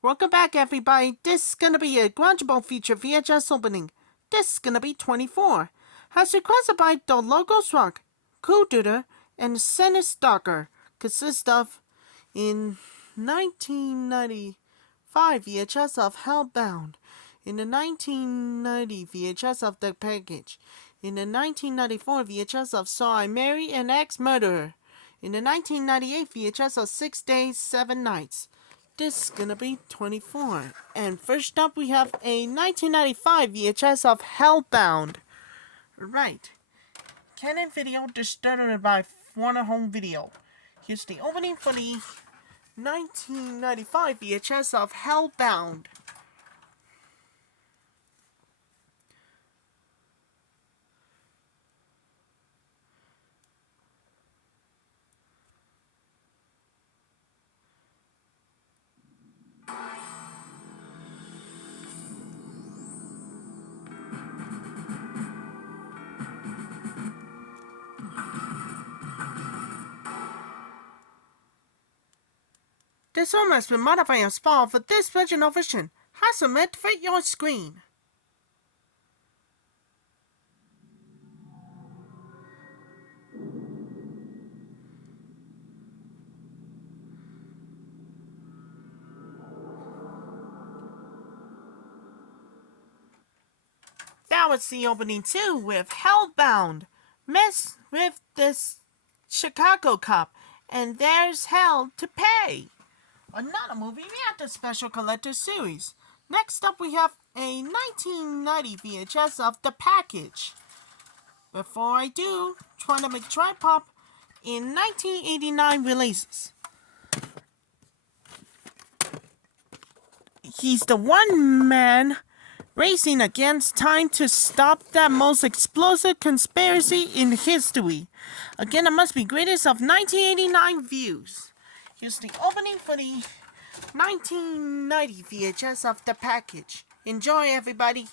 Welcome back, everybody. This is gonna be a Quadruple feature VHS opening. This is gonna be 24. As requested by TheLogosRock, Coolduder, and Cinestalker, consists of in 1995 VHS of Hellbound, in the 1990 VHS of The Package, in the 1994 VHS of So I Marry an Ex-Murderer, in the 1998 VHS of 6 Days, 7 Nights. This is gonna be 24. And first up, we have a 1995 VHS of Hellbound. Right. Canon Video distributed by Warner Home Video. Here's the opening for the 1995 VHS of Hellbound. This film has been modified and spawned for this original version. Has a meant for your screen. That was the opening too, with Hellbound. Mess with this Chicago cop, and there's hell to pay. Another movie reactor special collector series. Next up, we have a 1990 VHS of The Package. Before I do, trying to make Tripop in 1989 releases. He's the one man racing against time to stop that most explosive conspiracy in history. Again, it must be greatest of 1989 views. Here's the opening for the 1990 VHS of The Package. Enjoy, everybody.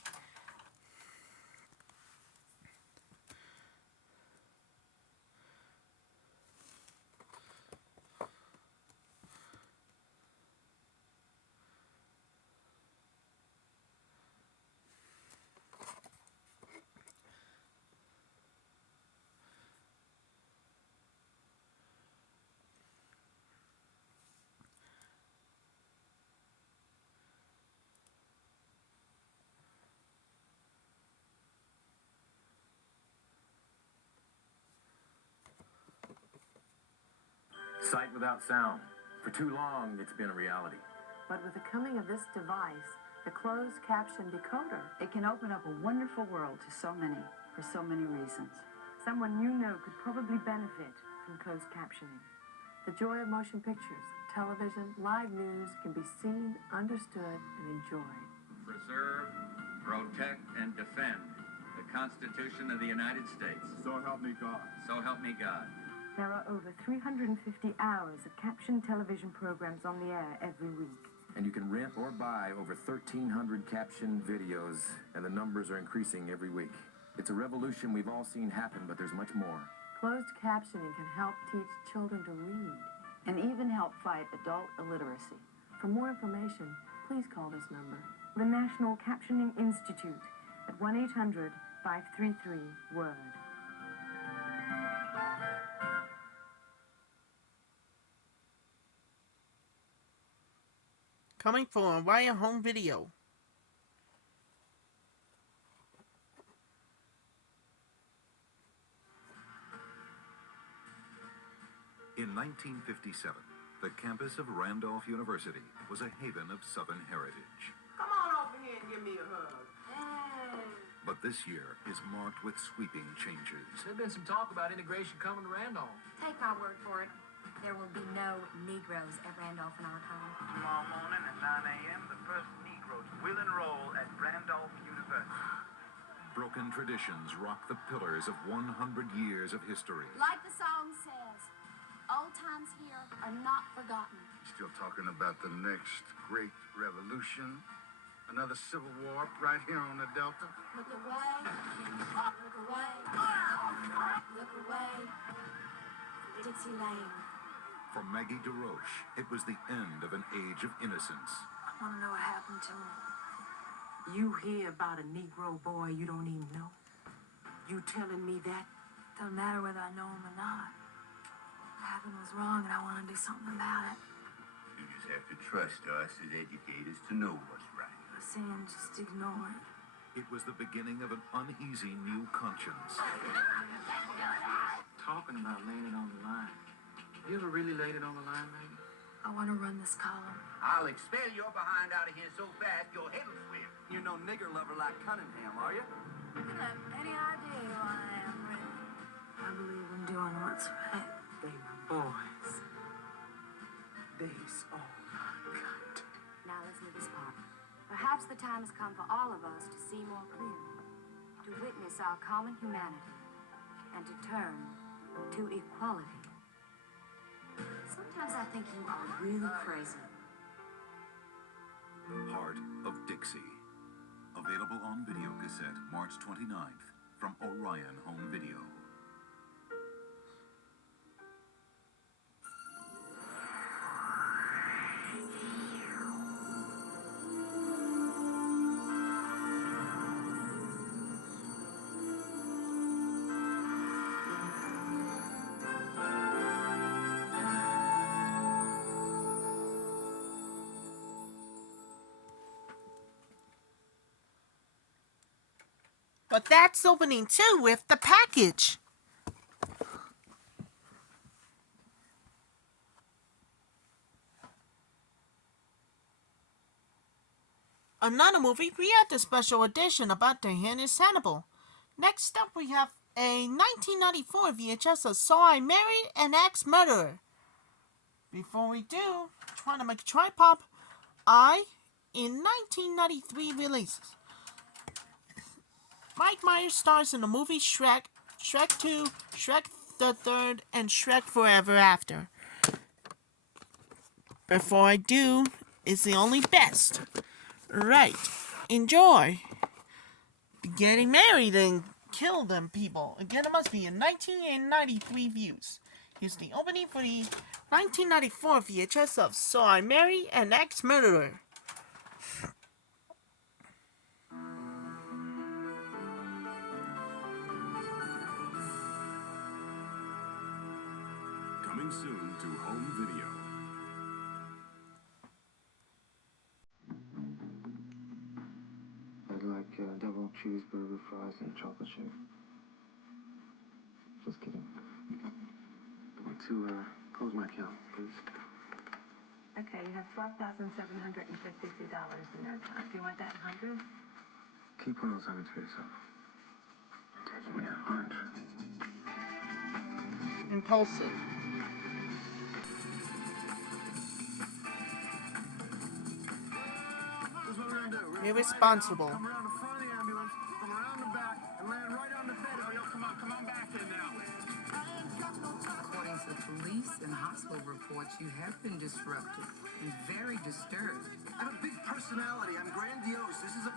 Sight without sound. For too long, it's been a reality. But with the coming of this device, the closed caption decoder, it can open up a wonderful world to so many, for so many reasons. someone you know could probably benefit from closed captioning. The joy of motion pictures, television, live news can be seen, understood, and enjoyed. Preserve, protect, and defend the Constitution of the United States. So help me God. So help me God. There are over 350 hours of captioned television programs on the air every week. And you can rent or buy over 1,300 captioned videos, and the numbers are increasing every week. It's a revolution we've all seen happen, but there's much more. Closed captioning can help teach children to read And even help fight adult illiteracy. For more information, please call this number. The National Captioning Institute at 1-800-533-WORD. Coming from Orion Home Video. In 1957, the campus of Randolph University was a haven of Southern heritage. Come on over here and give me a hug. But this year is marked with sweeping changes. There's been some talk about integration coming to Randolph. Take my word for it. There will be no Negroes at Randolph in our time. Tomorrow morning at 9 a.m., the first Negroes will enroll at Randolph University. Broken traditions rock the pillars of 100 years of history. Like the song says, old times here are not forgotten. Still talking about the next great revolution. Another civil war right here on the Delta. Look away, look away, look away. Dixie Lane. For Maggie DeRoche, it was the end of an age of innocence. want to know what happened to him. You hear about a Negro boy you don't even know? You telling me that? Doesn't matter whether I know him or not. What happened was wrong, and I want to do something about it. You just have to trust us as educators to know what's right. I'm saying just ignore it. It was the beginning of an uneasy new conscience. Talking about laying it on the line. You ever really laid it on the line, baby? I want to run this column. I'll expel your behind out of here so fast your head will swim. You're no nigger lover like Cunningham, are you? You don't have any idea who I am, really. I believe in doing what's right. They my boys. They's all I got. Now listen to this part. Perhaps the time has come for all of us to see more clearly, to witness our common humanity, and to turn to equality. Sometimes I think you are really crazy. Heart of Dixie. Available on video cassette March 29th from Orion Home Video. But that's opening too with the package. Another movie, we had the special edition about the heinous Hannibal. Next up, we have a 1994 VHS of So I Married an Axe Murderer. Before we do, trying to make a tripod, in 1993 releases. Mike Myers stars in the movie Shrek, Shrek 2, Shrek the Third, and Shrek Forever After. Before I do, is the only best. Right. Enjoy. Getting married and kill them people. Again, it must be in 1993 views. Here's the opening for the 1994 VHS of So I Married an Axe Murderer. Coming soon to home video. I'd like double cheeseburger, fries, and chocolate chip. Just kidding. I want to close my account, please. Okay, you have $12,752 in your account. Do you want that in hundreds? Keep one of those hundreds for yourself. Give me a hunch. Impulsive. Here's what we're gonna do. We're gonna Irresponsible. come around the front of the ambulance, come around the back, and land right on the bed. Oh, yo, come on back in now. According to the police and hospital reports, you have been disrupted and very disturbed. I have a big personality. I'm grandiose. This is a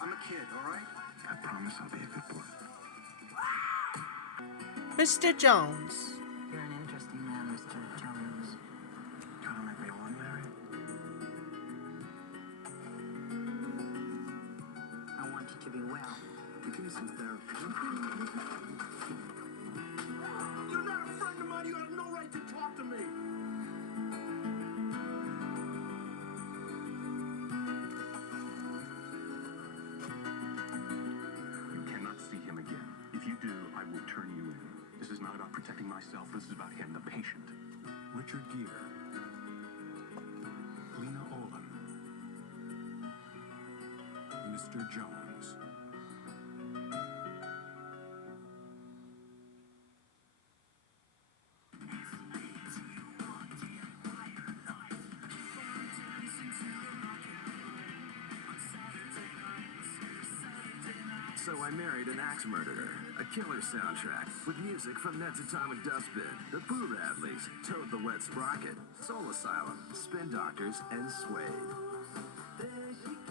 I'm a kid, all right? I promise I'll be a good boy. Mr. Jones. You're an interesting man, Mr. Jones. Trying to make me want Mary? I want you to be well. Give me some therapy. You're not a friend of mine. You have no right to talk to me. You cannot see him again. If you do, I will turn you in. This is not about protecting myself. This is about him, the patient. Richard Gere. Lena Olin. Mr. Jones. So I Married an Axe Murderer, a killer soundtrack with music from Ned's Atomic Dustbin, the Boo Radleys, Toad the Wet Sprocket, Soul Asylum, Spin Doctors, and Suede.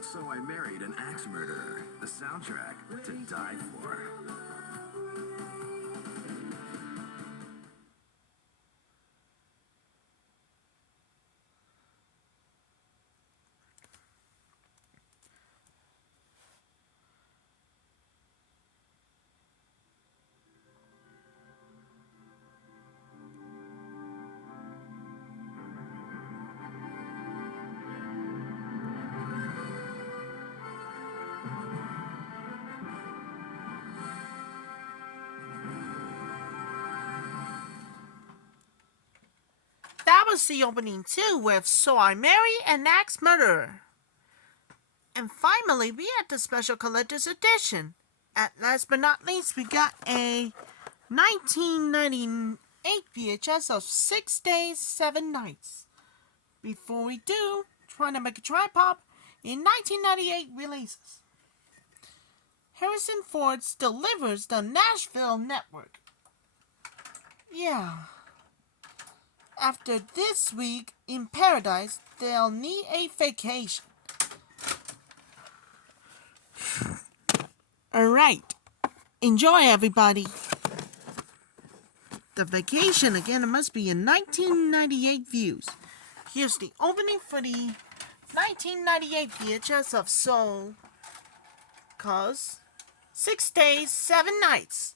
So I Married an Axe Murderer, the soundtrack to die for. was the opening too with So I Marry an Axe Murderer. And finally, we had the special collector's edition. At last but not least, we got a 1998 VHS of 6 Days, 7 Nights. Before we do, trying to make a tripod in 1998 releases. Harrison Ford's delivers the Nashville Network. Yeah. After this week in paradise, they'll need a vacation. Alright. Enjoy, everybody. The vacation, again, it must be in 1998 views. Here's the opening for the 1998 VHS of Soul. Cause 6 Days, 7 Nights.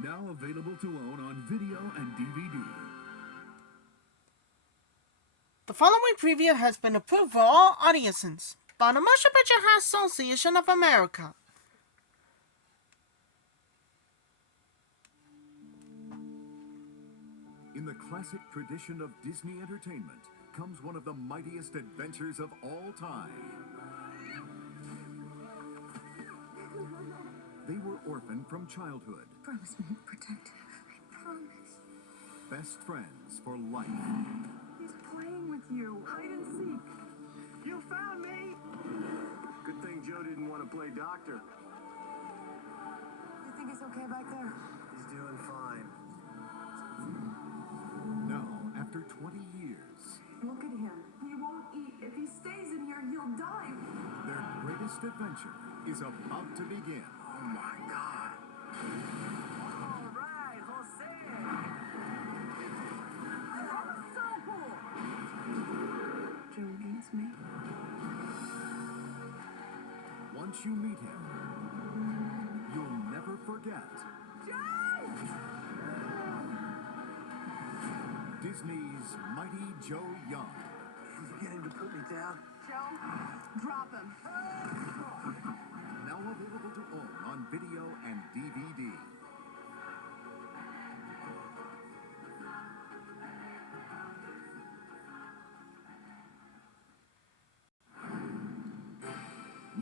Now available to own on video and DVD. The following preview has been approved for all audiences by the Motion Picture Association of America. In the classic tradition of Disney entertainment comes one of the mightiest adventures of all time. They were orphaned from childhood. Promise me to protect him. I promise. Best friends for life. He's playing with you. Hide and seek. You found me! Good thing Joe didn't want to play doctor. You think he's okay back there? He's doing fine. Now, after 20 years, Look at him. He won't eat. If he stays in here, he'll die. their greatest adventure is about to begin. Oh my God. All right, Jose. Oh, so cool. Joe needs me. Once you meet him, you'll never forget. Disney's Mighty Joe Young. He's beginning to put me down. Joe, drop him. Now available to own on video and DVD.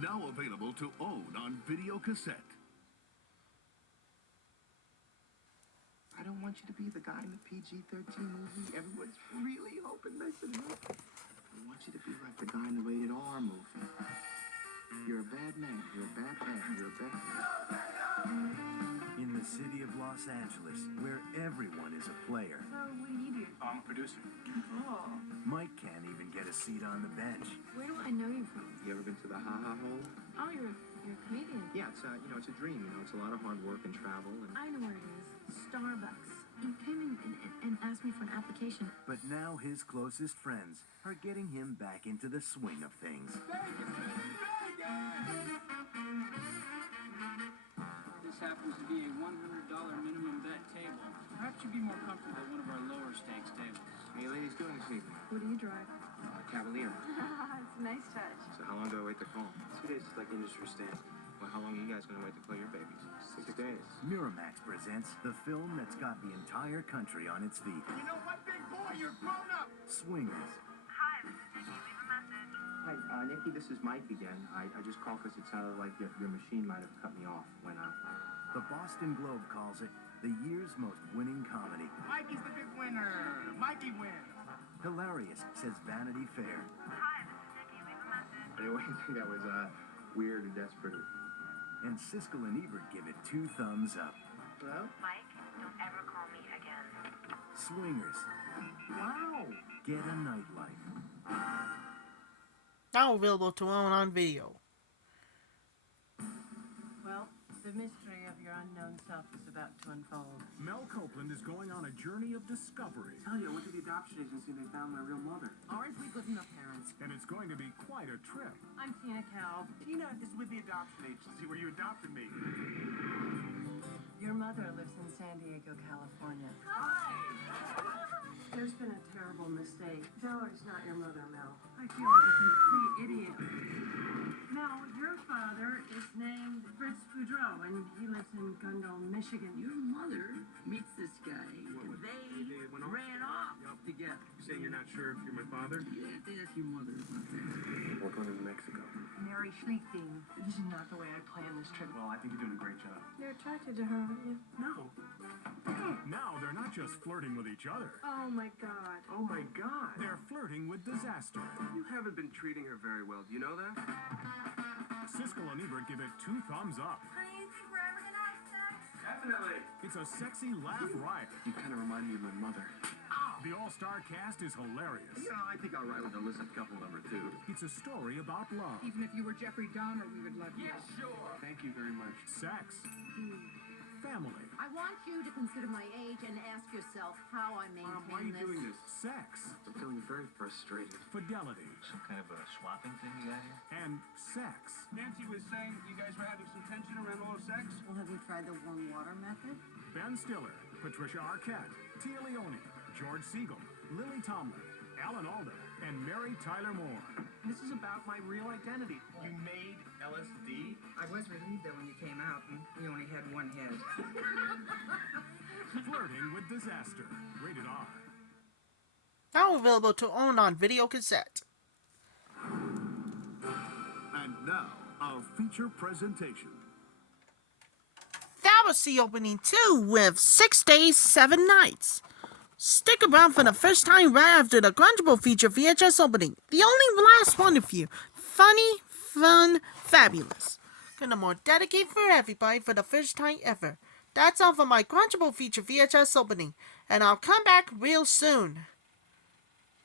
Now available to own on video cassette. I don't want you to be the guy in the PG-13 movie everyone's really hoping doesn't happen. I want you to be like the guy in the rated R movie. You're a bad man. You're a bad man. You're a bad man. In the city of Los Angeles, where everyone is a player, So, what do you do? I'm a producer. Oh. Mike can't even get a seat on the bench. Where do I know you from? You ever been to the Ha Ha Hole? Oh, you're a comedian. Yeah, it's it's a dream. It's a lot of hard work and travel. And I know where it is. Starbucks. You came in and asked me for an application. But now his closest friends are getting him back into the swing of things. This happens to be a $100 minimum bet table. Perhaps you'd be more comfortable at one of our lower stakes tables. how you ladies doing this evening? What do you drive? Cavalier. It's a nice touch. So how long do I wait to call? 2 days is like industry standard. Well, how long are you guys going to wait to call your babies? 6 days. Miramax presents the film that's got the entire country on its feet. You know what, big boy? You're grown up. Swingers. Hi, this is Dixie. Leave a message. Hi, Nikki, this is Mike again. I just called because it sounded like your machine might have cut me off when The Boston Globe calls it the year's most winning comedy. Mikey's the big winner. Mikey wins. Hilarious, says Vanity Fair. Hi, this is Nikki. Leave a message. Anyway, I think that was weird and desperate. And Siskel and Ebert give it 2 thumbs up. Hello? Mike, don't ever call me again. Swingers. Wow. Get a nightlife. Now available to own on video. Well, The mystery of your unknown self is about to unfold. Mel Copeland is going on a journey of discovery. Talia, I went to the adoption agency and they found my real mother. Aren't we good enough parents? And it's going to be quite a trip. I'm Tina Cal. Tina is with the adoption agency where you adopted me. Your mother lives in San Diego, California. There's been a terrible mistake. Valerie's not your mother, Mel. I feel like a complete idiot. Mel, your father is named Fritz Boudreau, and he lives in Gundel, Michigan. Your mother meets this guy, and they ran off together. You saying you're not sure if you're my father? You have to ask your mother about that. We're going to Mexico. Mary Schlichting. This is not the way I planned this trip. Well, I think you're doing a great job. You're attracted to her, aren't you? No. Now they're not just flirting with each other. Oh my God. Oh my God. They're flirting with disaster. You haven't been treating her very well. Do you know that? Siskel and Ebert give it 2 thumbs up. Do you think we're ever gonna have sex? Definitely. It's a sexy laugh riot. You kind of remind me of my mother. The all-star cast is hilarious. Yeah, I think I'll ride with illicit couple number 2. It's a story about love, Even if you were Jeffrey Dahmer, we would love you. Yeah, sure. Thank you very much. sex, family, I want you to consider my age and ask yourself how I maintain Mom, why are you doing this? sex, I'm feeling very frustrated. fidelity, Some kind of a swapping thing you got here? and sex. Nancy was saying you guys were having some tension around oral sex? Well, have you tried the warm water method? Ben Stiller, Patricia Arquette, Tia Leone, George Siegel, Lily Tomlin, Alan Alda, and Mary Tyler Moore. This is about my real identity. You made LSD? I was relieved though when you came out and you only had one head. Flirting with Disaster. Rated R. Now available to own on video cassette. And now, our feature presentation. That was the opening 2 with 6 Days, 7 Nights. Stick around for the first time right after the Quadruple feature VHS opening. The only last one of you. Funny, fun, fabulous. Gonna more dedicate for everybody for the first time ever. That's all for my Quadruple feature VHS opening. And I'll come back real soon.